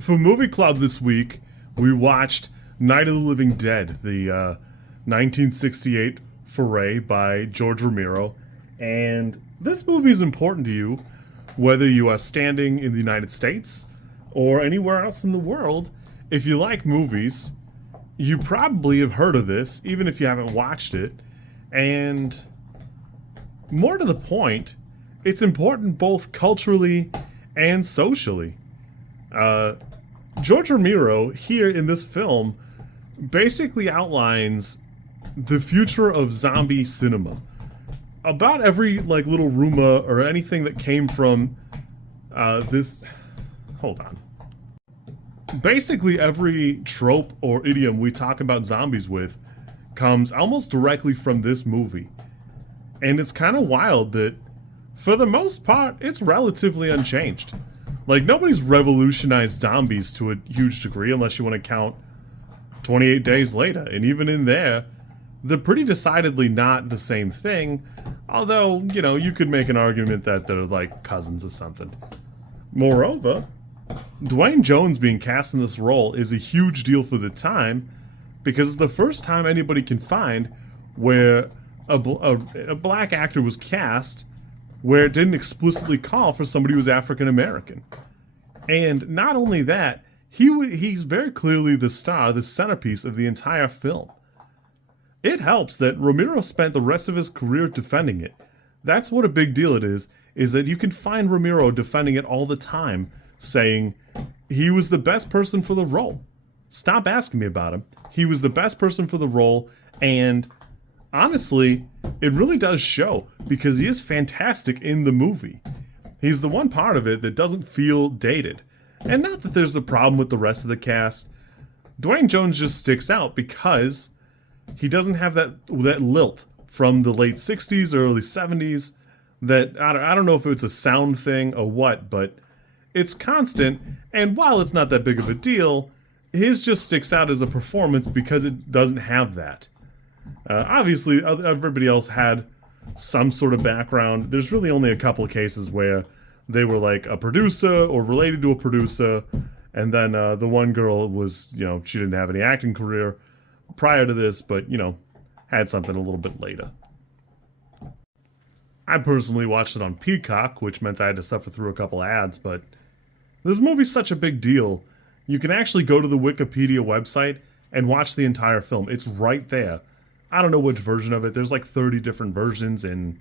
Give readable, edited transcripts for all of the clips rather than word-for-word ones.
For Movie Club this week, we watched Night of the Living Dead, the 1968 foray by George Romero. And this movie is important to you, whether you are standing in the United States or anywhere else in the world. If you like movies, you probably have heard of this, even if you haven't watched it. And more to the point, it's important both culturally and socially. Uh, George Romero here in this film basically outlines the future of zombie cinema. About every like little rumor or anything that came from this. Hold on. Basically, every trope or idiom we talk about zombies with comes almost directly from this movie, and it's kind of wild that, for the most part, it's relatively unchanged. Like, nobody's revolutionized zombies to a huge degree unless you want to count 28 Days Later. And even in there, they're pretty decidedly not the same thing. Although, you could make an argument that they're like cousins or something. Moreover, Duane Jones being cast in this role is a huge deal for the time because it's the first time anybody can find where a black actor was cast where it didn't explicitly call for somebody who was African American. And not only that, he's very clearly the star, the centerpiece of the entire film. It helps that Romero spent the rest of his career defending it. That's what a big deal it is that you can find Romero defending it all the time, saying he was the best person for the role. Stop asking me about him. He was the best person for the role, and honestly, it really does show because he is fantastic in the movie. He's the one part of it that doesn't feel dated. And not that there's a problem with the rest of the cast. Duane Jones just sticks out because he doesn't have that lilt from the late 60s or early 70s that, I don't know if it's a sound thing or what, but it's constant. And while it's not that big of a deal, his just sticks out as a performance because it doesn't have that. Obviously, everybody else had some sort of background. There's really only a couple of cases where they were like a producer or related to a producer, and then the one girl was, she didn't have any acting career prior to this, but, had something a little bit later. I personally watched it on Peacock, which meant I had to suffer through a couple ads, but this movie's such a big deal. You can actually go to the Wikipedia website and watch the entire film. It's right there. I don't know which version of it. There's like 30 different versions and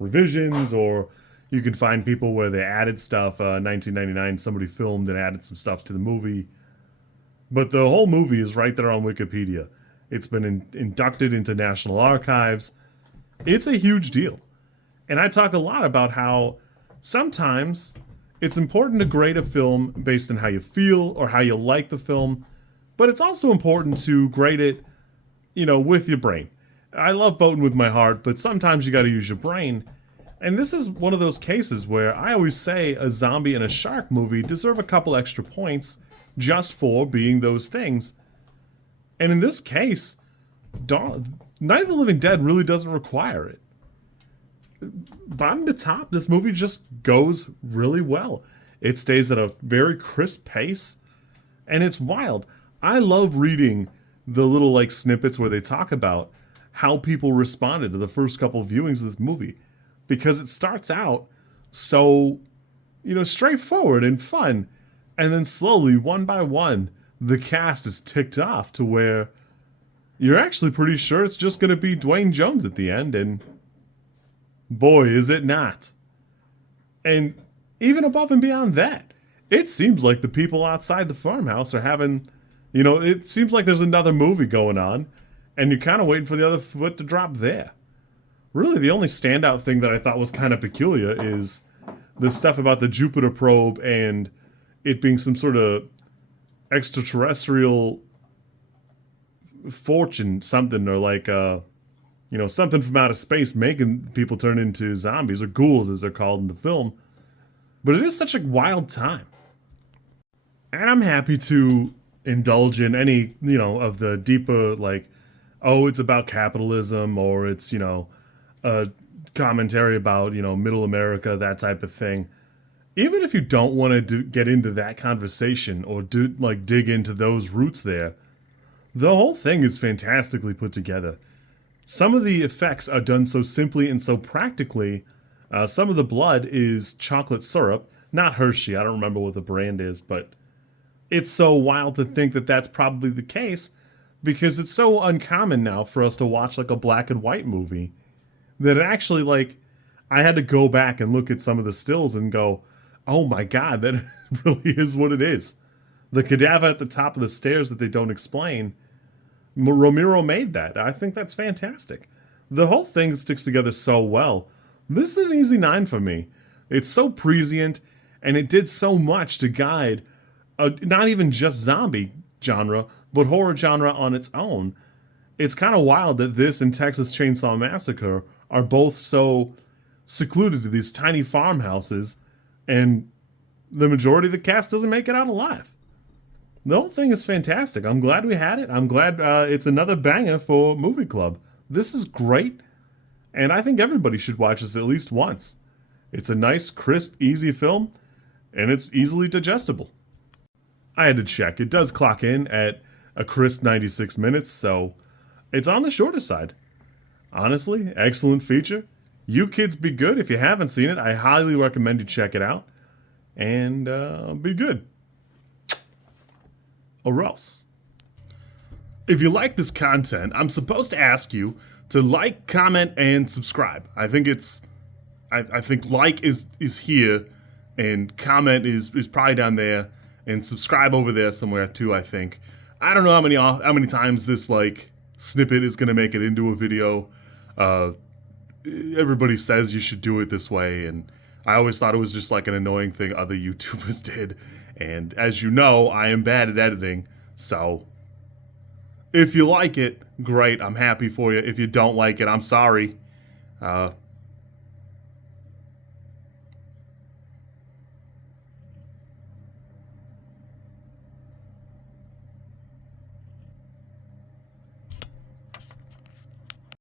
revisions, or you can find people where they added stuff. 1999, somebody filmed and added some stuff to the movie. But the whole movie is right there on Wikipedia. It's been inducted into National Archives. It's a huge deal. And I talk a lot about how sometimes it's important to grade a film based on how you feel or how you like the film, but it's also important to grade it with your brain. I love voting with my heart, but sometimes you got to use your brain. And this is one of those cases where I always say a zombie and a shark movie deserve a couple extra points just for being those things. And in this case, Night of the Living Dead really doesn't require it. Bottom to top, this movie just goes really well. It stays at a very crisp pace, and it's wild. I love reading the little like snippets where they talk about how people responded to the first couple of viewings of this movie, because it starts out so straightforward and fun, and then slowly, one by one, the cast is ticked off to where you're actually pretty sure it's just going to be Duane Jones at the end, and boy, is it not. And even above and beyond that, it seems like the people outside the farmhouse are having, it seems like there's another movie going on, and you're kind of waiting for the other foot to drop there. Really, the only standout thing that I thought was kind of peculiar is the stuff about the Jupiter probe and it being some sort of extraterrestrial fortune, something, or like, something from outer space making people turn into zombies, or ghouls as they're called in the film. But it is such a wild time. And I'm happy to indulge in any, of the deeper, like, oh, it's about capitalism, or it's, a commentary about, middle America, that type of thing. Even if you don't want to get into that conversation or dig into those roots there, the whole thing is fantastically put together. Some of the effects are done so simply and so practically. Some of the blood is chocolate syrup, not Hershey. I don't remember what the brand is, but it's so wild to think that that's probably the case because it's so uncommon now for us to watch like a black and white movie that it actually I had to go back and look at some of the stills and go, oh my god, that really is what it is. The cadaver at the top of the stairs that they don't explain, Romero made that. I think that's fantastic. The whole thing sticks together so well. This is an easy 9 for me. It's so prescient, and it did so much to guide not even just zombie genre, but horror genre on its own. It's kind of wild that this and Texas Chainsaw Massacre are both so secluded to these tiny farmhouses, and the majority of the cast doesn't make it out alive. The whole thing is fantastic. I'm glad we had it. I'm glad it's another banger for Movie Club. This is great, and I think everybody should watch this at least once. It's a nice, crisp, easy film, and it's easily digestible. I had to check. It does clock in at a crisp 96 minutes, so it's on the shorter side. Honestly, excellent feature. You kids be good. If you haven't seen it, I highly recommend you check it out. And be good. Or else. If you like this content, I'm supposed to ask you to like, comment, and subscribe. I think I think like is here, and comment is probably down there, and subscribe over there somewhere too, I think. I don't know how many times this snippet is gonna make it into a video. Everybody says you should do it this way, and I always thought it was just an annoying thing other YouTubers did. And as you know, I am bad at editing, so if you like it, great, I'm happy for you. If you don't like it, I'm sorry.